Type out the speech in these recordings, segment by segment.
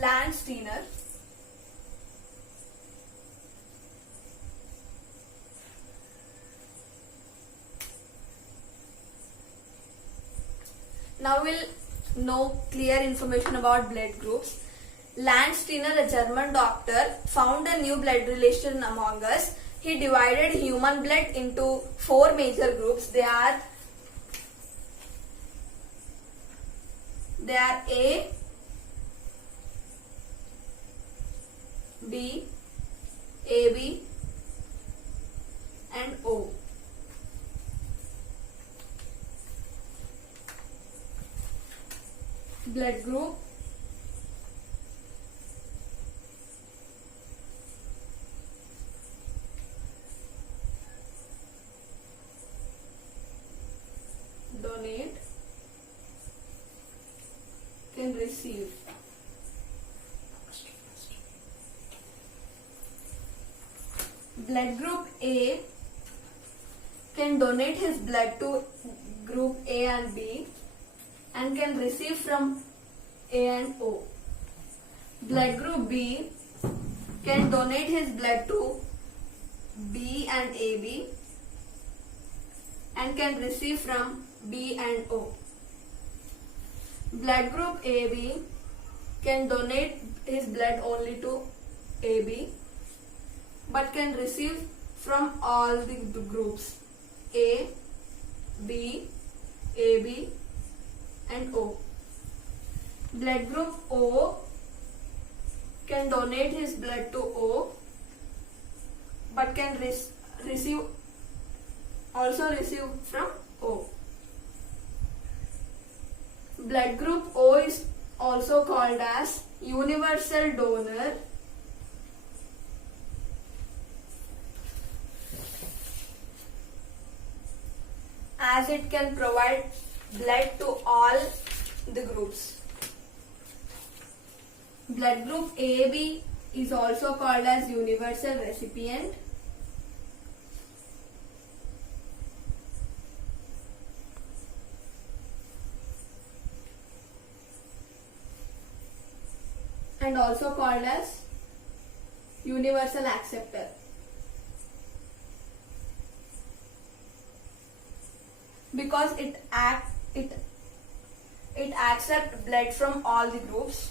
Landsteiner. Now we'll know clear information about blood groups. Landsteiner, a German doctor, found a new blood relation among us. He divided human blood into 4 major groups. They are A, B, AB and O. Blood group donate, can receive. Blood group A can donate his blood to group A and B and can receive from A and O. Blood group B can donate his blood to B and AB and can receive from B and O. Blood group AB can donate his blood only to AB but can receive from all the groups A, B, AB and O. Blood group O can donate his blood to O but can receive from O. Blood group O is also called as universal donor as it can provide blood to all the groups. Blood group AB is also called as universal recipient. And also called as universal acceptor. Because it accepts blood from all the groups.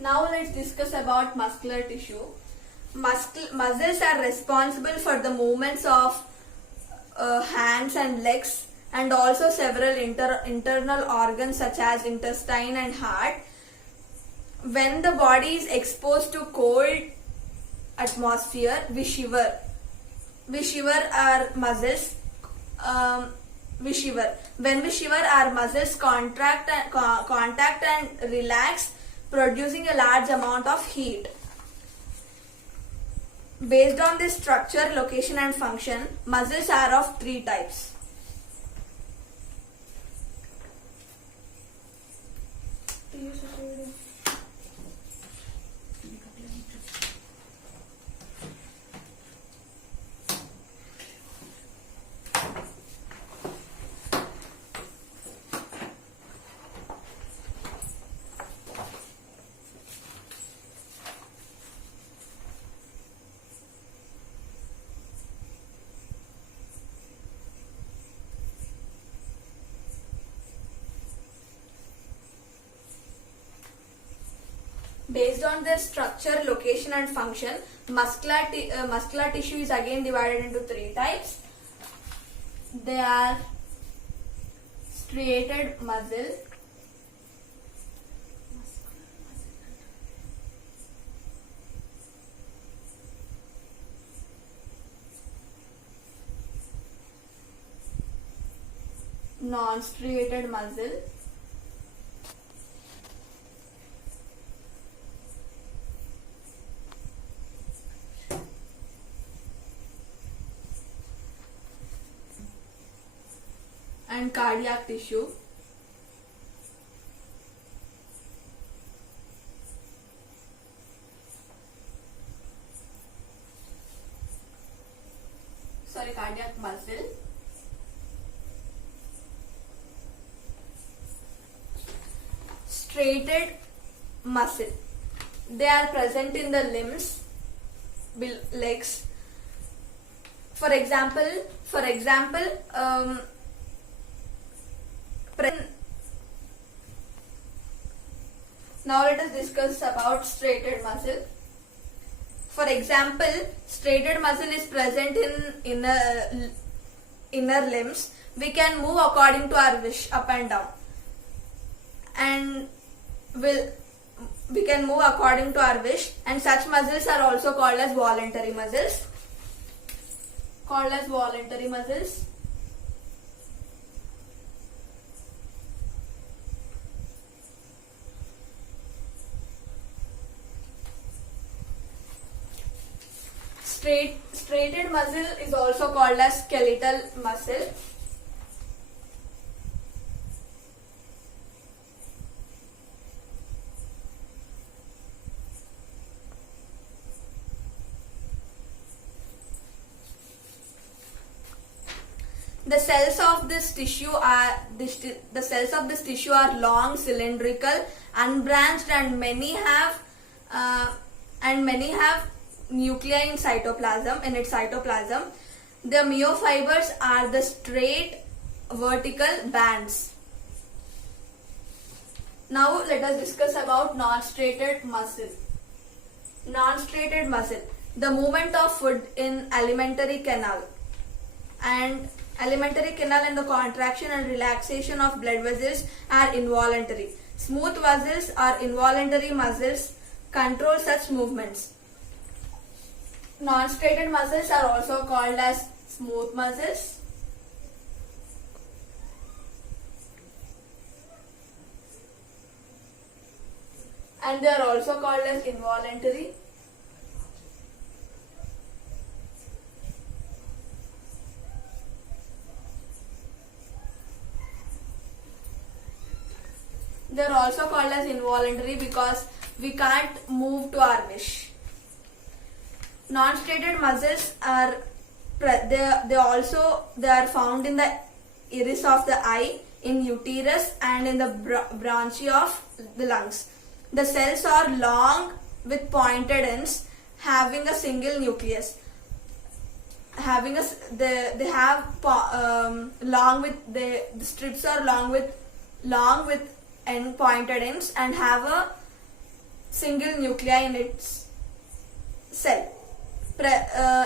Now let's discuss about muscular tissue. Muscles are responsible for the movements of hands and legs and also several internal organs such as intestine and heart. When the body is exposed to cold atmosphere, we shiver. We shiver our muscles. We shiver. When we shiver, our muscles contract and relax, producing a large amount of heat. Based on this structure, location and function, muscles are of 3 types. Based on their structure, location and function, muscular tissue is again divided into 3 types. They are striated muscle, non-striated muscle, and cardiac tissue. Cardiac muscle. striated muscle. They are present in the limbs, legs. For example, now let us discuss about striated muscle. For example, striated muscle is present in inner limbs. We can move according to our wish up and down, and we can move according to our wish, and such muscles are also called as voluntary muscles. Striated muscle is also called as skeletal muscle. The cells of this tissue are long, cylindrical, unbranched, and many have nuclei in its cytoplasm. The myofibers are the straight vertical bands. Now let us discuss about non-striated muscle. Non-striated muscle, the movement of food in alimentary canal and the contraction and relaxation of blood vessels are involuntary. Smooth muscles or involuntary muscles control such movements. Non-striated muscles are also called as smooth muscles. And they are also called as involuntary. They are also called as involuntary because we can't move to our wish. Non-striated muscles are found in the iris of the eye, in uterus, and in the bronchi of the lungs. The cells are long with pointed ends, having a single nucleus. The strips are long with pointed ends and have a single nuclei in its cell.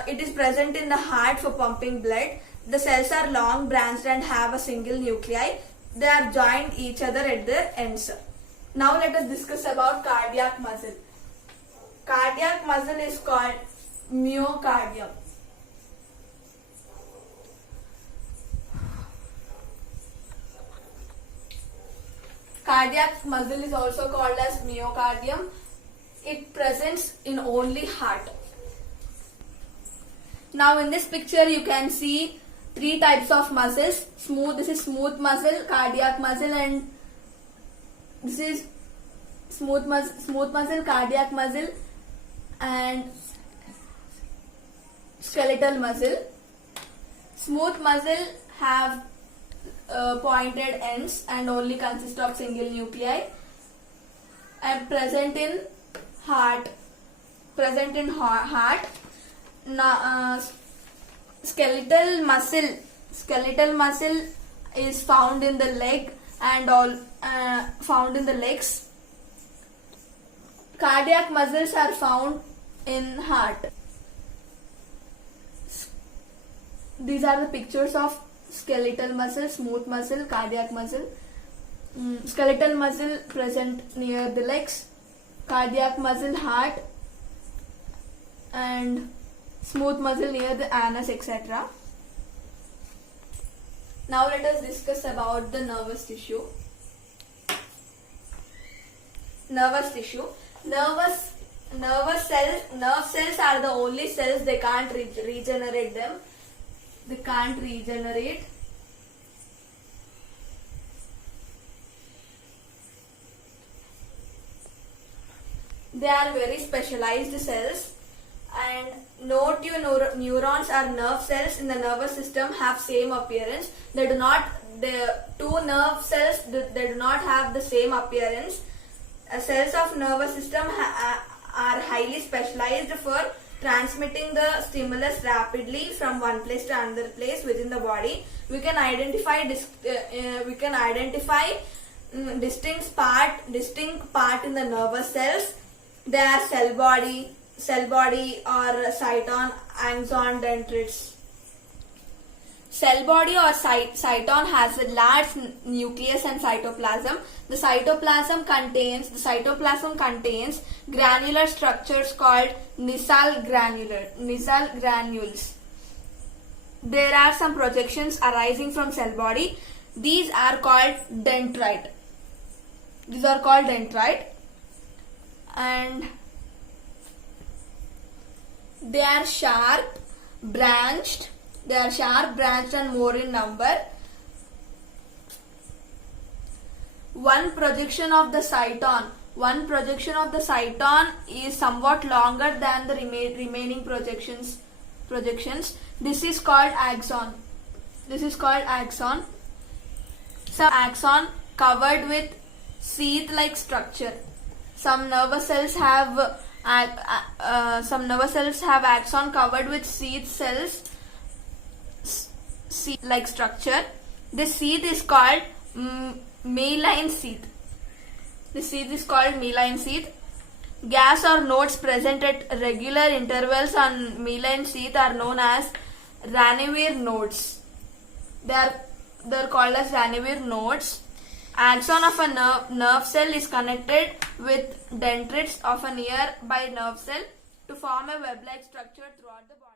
It is present in the heart for pumping blood. The cells are long, branched, and have a single nuclei. They are joined each other at their ends. Now let us discuss about cardiac muscle. Cardiac muscle is called myocardium. Cardiac muscle is also called as myocardium. It presents in only heart. Now in this picture you can see three types of muscles. This is smooth muscle, cardiac muscle, and this is smooth muscle, cardiac muscle, and skeletal muscle. Smooth muscle have pointed ends and only consist of single nuclei, and present in heart. Now, skeletal muscle is found in the leg and found in the legs. Cardiac muscles are found in heart. These are the pictures of skeletal muscle, smooth muscle, cardiac muscle. Skeletal muscle present near the legs, cardiac muscle heart, and smooth muscle near the anus, etc. Now let us discuss about the nervous tissue. Nerve cells are the only cells, they can't regenerate them. They can't regenerate. They are very specialized cells, and no two neurons or nerve cells in the nervous system have same appearance. The two nerve cells, they do not have the same appearance. Cells of nervous system are highly specialized for transmitting the stimulus rapidly from one place to another place within the body. We can identify distinct part in the nervous cells. They are cell body or cyton, axon, dendrites. Cell body or cyton has a large nucleus and cytoplasm. The cytoplasm contains granular structures called Nissl granules. There are some projections arising from cell body. These are called dendrite. And they are sharp, branched and more in number. One projection of the cyton is somewhat longer than the remaining projections. This is called axon. Some axon covered with sheath-like structure. Some nervous cells have axon covered with sheath-like structure. This sheath is called myelin sheath. Gas or nodes present at regular intervals on myelin sheath are known as Ranvier nodes. They are called as Ranvier nodes. Axon of a nerve cell is connected with dendrites of a nearby nerve cell to form a web-like structure throughout the body.